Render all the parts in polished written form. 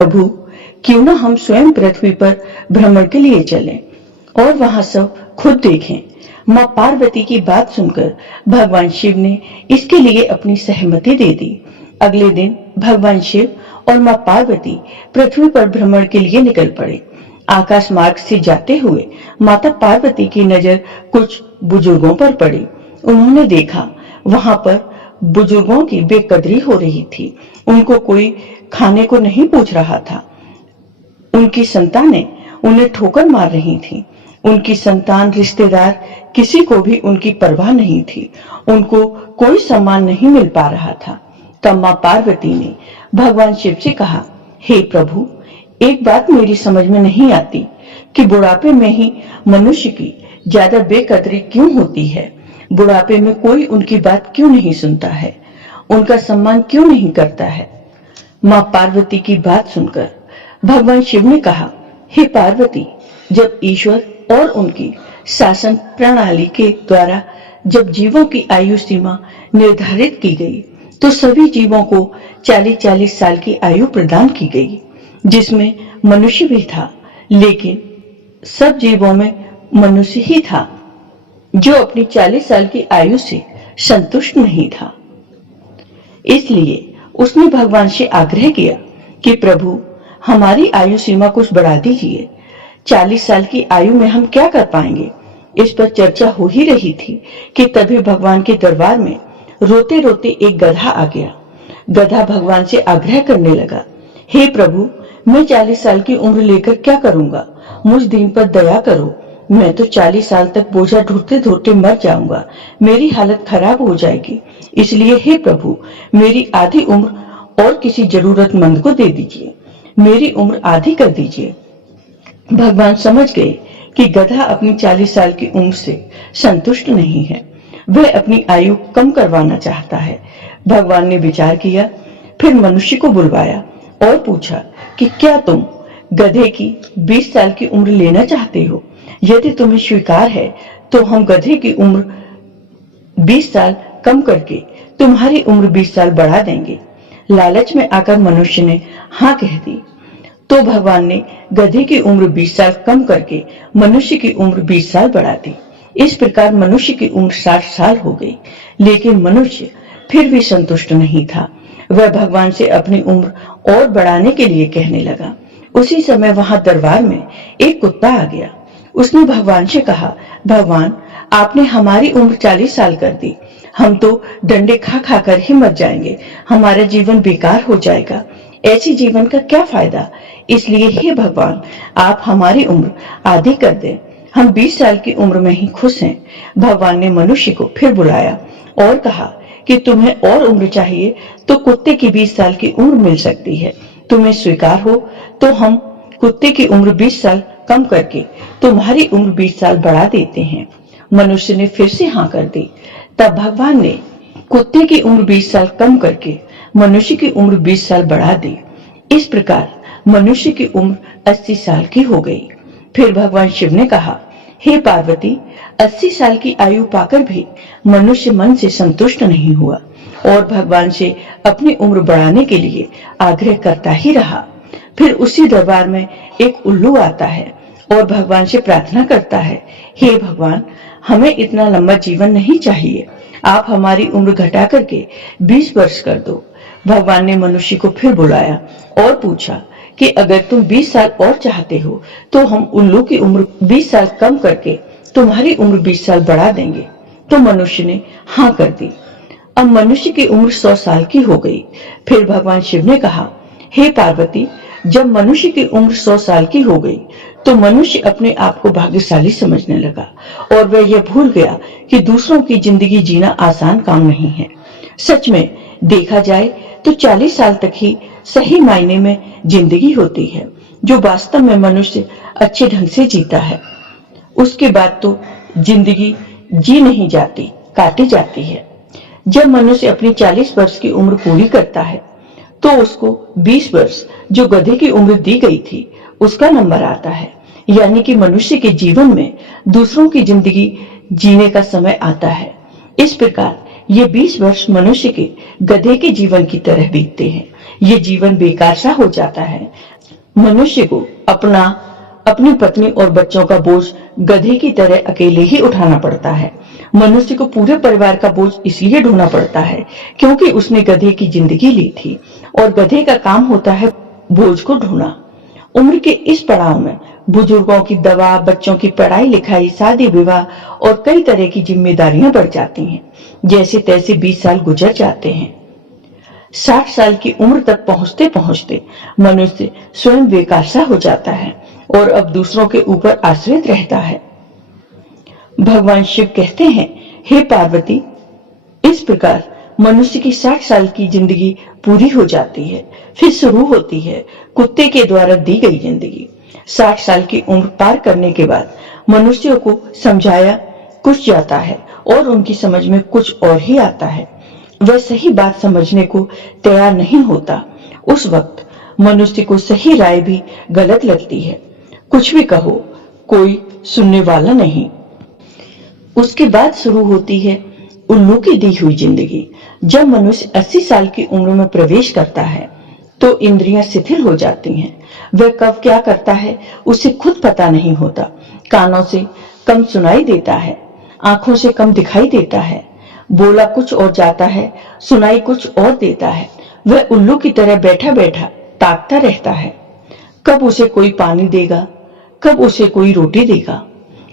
प्रभु, क्यों न हम स्वयं पृथ्वी पर भ्रमण के लिए चलें और वहां सब खुद देखें। मां पार्वती की बात सुनकर भगवान शिव ने इसके लिए अपनी सहमति दे दी। अगले दिन भगवान शिव और मां पार्वती पृथ्वी पर भ्रमण के लिए निकल पड़े। आकाश मार्ग से जाते हुए माता पार्वती की नजर कुछ बुजुर्गों पर पड़ी। उन्होंने देखा वहां पर बुजुर्गों की बेकदरी हो रही थी। उनको कोई खाने को नहीं पूछ रहा था। उनकी संतानें उन्हें ठोकर मार रही थी। उनकी संतान, रिश्तेदार, किसी को भी उनकी परवाह नहीं थी। उनको कोई सम्मान नहीं मिल पा रहा था। तब मां पार्वती ने भगवान शिव से कहा, हे प्रभु, एक बात मेरी समझ में नहीं आती कि बुढ़ापे में ही मनुष्य की ज्यादा बेकदरी क्यों होती है। बुढ़ापे में कोई उनकी बात क्यों नहीं सुनता है, उनका सम्मान क्यों नहीं करता है। मां पार्वती की बात सुनकर भगवान शिव ने कहा, हे पार्वती, जब ईश्वर और उनकी शासन प्रणाली के द्वारा जब जीवों की आयु सीमा निर्धारित की गई तो सभी जीवों को 40-40 साल की आयु प्रदान की गई, जिसमें मनुष्य भी था। लेकिन सब जीवों में मनुष्य ही था जो अपनी 40 साल की आयु से संतुष्ट नहीं था। इसलिए उसने भगवान से आग्रह किया कि प्रभु, हमारी आयु सीमा कुछ बढ़ा दीजिए। 40 साल की आयु में हम क्या कर पाएंगे। इस पर चर्चा हो ही रही थी कि तभी भगवान के दरबार में रोते रोते एक गधा आ गया। गधा भगवान से आग्रह करने लगा, हे प्रभु, मैं 40 साल की उम्र लेकर क्या करूंगा। मुझ दीन पर दया करो। मैं तो 40 साल तक बोझा ढोते ढोते मर जाऊंगा। मेरी हालत खराब हो जाएगी। इसलिए हे प्रभु, मेरी आधी उम्र और किसी जरूरतमंद को दे दीजिए। मेरी उम्र आधी कर दीजिए। भगवान समझ गए कि गधा अपनी 40 साल की उम्र से संतुष्ट नहीं है। वह अपनी आयु कम करवाना चाहता है। भगवान ने विचार किया, फिर मनुष्य को बुलवाया और पूछा कि क्या तुम गधे की 20 साल की उम्र लेना चाहते हो। यदि तुम्हें स्वीकार है तो हम गधे की उम्र 20 साल कम करके तुम्हारी उम्र 20 साल बढ़ा देंगे। लालच में आकर मनुष्य ने हाँ कह दी। तो भगवान ने गधे की उम्र 20 साल कम करके मनुष्य की उम्र 20 साल बढ़ा दी। इस प्रकार मनुष्य की उम्र 60 साल हो गई। लेकिन मनुष्य फिर भी संतुष्ट नहीं था। वह भगवान से अपनी उम्र और बढ़ाने के लिए कहने लगा। उसी समय वहां दरबार में एक कुत्ता आ गया। उसने भगवान से कहा, भगवान, आपने हमारी उम्र 40 साल कर दी। हम तो डंडे खा खा कर ही मर जाएंगे। हमारा जीवन बेकार हो जाएगा। ऐसी जीवन का क्या फायदा। इसलिए हे भगवान, आप हमारी उम्र आधी कर दें। हम 20 साल की उम्र में ही खुश हैं। भगवान ने मनुष्य को फिर बुलाया और कहा कि तुम्हें और उम्र चाहिए तो कुत्ते की 20 साल की उम्र मिल सकती है। तुम्हें स्वीकार हो तो हम कुत्ते की उम्र 20 साल कम करके तुम्हारी उम्र 20 साल बढ़ा देते हैं। मनुष्य ने फिर से हाँ कर दी। तब भगवान ने कुत्ते की उम्र 20 साल कम करके मनुष्य की उम्र 20 साल बढ़ा दी। इस प्रकार मनुष्य की उम्र 80 साल की हो गई। फिर भगवान शिव ने कहा, हे पार्वती, 80 साल की आयु पाकर भी मनुष्य मन से संतुष्ट नहीं हुआ और भगवान से अपनी उम्र बढ़ाने के लिए आग्रह करता ही रहा। फिर उसी दरबार में एक उल्लू आता है और भगवान से प्रार्थना करता है, हे भगवान, हमें इतना लंबा जीवन नहीं चाहिए। आप हमारी उम्र घटा करके 20 वर्ष कर दो। भगवान ने मनुष्य को फिर बुलाया और पूछा कि अगर तुम 20 साल और चाहते हो तो हम उल्लू की उम्र 20 साल कम करके तुम्हारी उम्र 20 साल बढ़ा देंगे। तो मनुष्य ने हाँ कर दी। अब मनुष्य की उम्र 100 साल की हो गई। फिर भगवान शिव ने कहा, हे पार्वती, जब मनुष्य की उम्र 100 साल की हो गई तो मनुष्य अपने आप को भाग्यशाली समझने लगा और वह यह भूल गया कि दूसरों की जिंदगी जीना आसान काम नहीं है। सच में देखा जाए तो 40 साल तक ही सही मायने में जिंदगी होती है, जो वास्तव में मनुष्य अच्छे ढंग से जीता है। उसके बाद तो जिंदगी जी नहीं जाती, काटी जाती है। जब मनुष्य अपनी 40 वर्ष की उम्र पूरी करता है तो उसको 20 वर्ष जो गधे की उम्र दी गई थी उसका नंबर आता है। यानी कि मनुष्य के जीवन में दूसरों की जिंदगी जीने का समय आता है। इस प्रकार ये 20 वर्ष मनुष्य के गधे के जीवन की तरह बीतते हैं। ये जीवन बेकार सा हो जाता है। मनुष्य को अपनी पत्नी और बच्चों का बोझ गधे की तरह अकेले ही उठाना पड़ता है। मनुष्य को पूरे परिवार का बोझ इसलिए ढोना पड़ता है क्योंकि उसने गधे की जिंदगी ली थी और गधे का काम होता है बोझ को ढोना। उम्र के इस पड़ाव में बुजुर्गों की दवा, बच्चों की पढ़ाई लिखाई, शादी विवाह और कई तरह की जिम्मेदारियां बढ़ जाती हैं। जैसे तैसे 20 साल गुजर जाते हैं। 60 साल की उम्र तक पहुंचते पहुंचते मनुष्य स्वयं बेकार हो जाता है और अब दूसरों के ऊपर आश्रित रहता है। भगवान शिव कहते हैं, हे पार्वती, इस प्रकार मनुष्य की 60 साल की जिंदगी पूरी हो जाती है। फिर शुरू होती है कुत्ते के द्वारा दी गई जिंदगी। 60 साल की उम्र पार करने के बाद मनुष्यों को समझाया कुछ जाता है और उनकी समझ में कुछ और ही आता है। वह सही बात समझने को तैयार नहीं होता। उस वक्त मनुष्य को सही राय भी गलत लगती है। कुछ भी कहो, कोई सुनने वाला नहीं। उसके बाद शुरू होती है उल्लू की दी हुई जिंदगी। जब मनुष्य 80 साल की उम्र में प्रवेश करता है तो इंद्रियां शिथिल हो जाती हैं। वह कब क्या करता है उसे खुद पता नहीं होता। कानों से कम सुनाई देता है, आंखों से कम दिखाई देता है, बोला कुछ और जाता है, सुनाई कुछ और देता है। वह उल्लू की तरह बैठा बैठा ताकता रहता है। कब उसे कोई पानी देगा, कब उसे कोई रोटी देगा,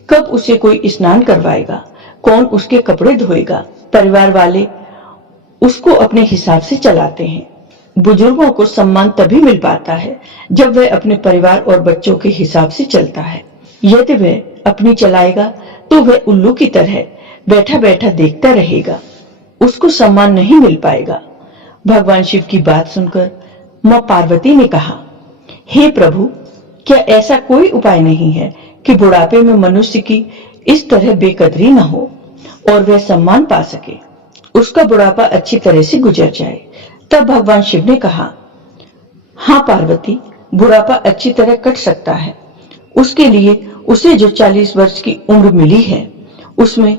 कब उसे कोई स्नान करवाएगा, कौन उसके कपड़े धोएगा। परिवार वाले उसको अपने हिसाब से चलाते हैं। बुजुर्गों को सम्मान तभी मिल पाता है जब वह अपने परिवार और बच्चों के हिसाब से चलता है। यदि वह अपनी चलाएगा तो वह उल्लू की तरह बैठा बैठा देखता रहेगा। उसको सम्मान नहीं मिल पाएगा। भगवान शिव की बात सुनकर मां पार्वती ने कहा, हे प्रभु, क्या ऐसा कोई उपाय नहीं है कि बुढ़ापे में मनुष्य की इस तरह बेकदरी न हो और वह सम्मान पा सके, उसका बुढ़ापा अच्छी तरह से गुजर जाए। तब भगवान शिव ने कहा, हाँ पार्वती, बुढ़ापा अच्छी तरह कट सकता है। उसके लिए उसे जो 40 वर्ष की उम्र मिली है उसमें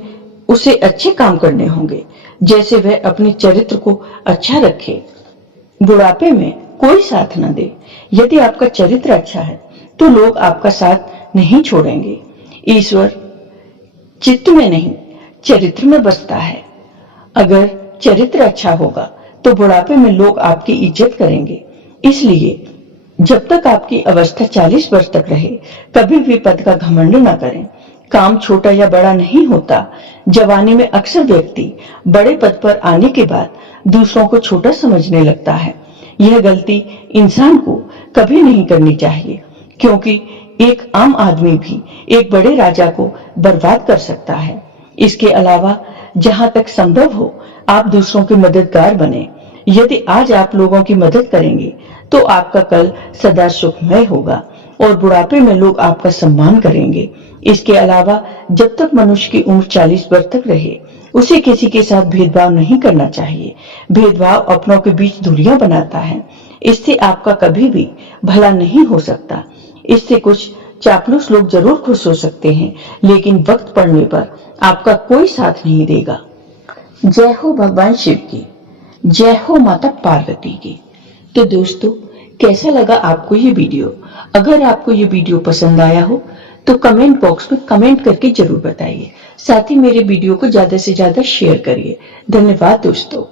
उसे अच्छे काम करने होंगे। जैसे वह अपने चरित्र को अच्छा रखे, बुढ़ापे में कोई साथ न दे। यदि आपका चरित्र अच्छा है तो लोग आपका साथ नहीं छोड़ेंगे। ईश्वर चित्त में नहीं, चरित्र में बसता है। अगर चरित्र अच्छा होगा तो बुढ़ापे में लोग आपकी इज्जत करेंगे। इसलिए जब तक आपकी अवस्था 40 वर्ष तक रहे, कभी भी पद का घमंड न करें। काम छोटा या बड़ा नहीं होता। जवानी में अक्सर व्यक्ति बड़े पद पर आने के बाद दूसरों को छोटा समझने लगता है। यह गलती इंसान को कभी नहीं करनी चाहिए, क्योंकि एक आम आदमी भी एक बड़े राजा को बर्बाद कर सकता है। इसके अलावा जहां तक संभव हो आप दूसरों के मददगार बने। यदि आज आप लोगों की मदद करेंगे तो आपका कल सदा सुखमय होगा और बुढ़ापे में लोग आपका सम्मान करेंगे। इसके अलावा जब तक मनुष्य की उम्र 40 वर्ष तक रहे उसे किसी के साथ भेदभाव नहीं करना चाहिए। भेदभाव अपनों के बीच दूरियां बनाता है। इससे आपका कभी भी भला नहीं हो सकता। इससे कुछ चापलूस लोग जरूर खुश हो सकते हैं, लेकिन वक्त पड़ने पर आपका कोई साथ नहीं देगा। जय हो भगवान शिव की, जय हो माता पार्वती की। तो दोस्तों, कैसा लगा आपको ये वीडियो? अगर आपको ये वीडियो पसंद आया हो तो कमेंट बॉक्स में कमेंट करके जरूर बताइए। साथ ही मेरे वीडियो को ज्यादा से ज्यादा शेयर करिए। धन्यवाद दोस्तों।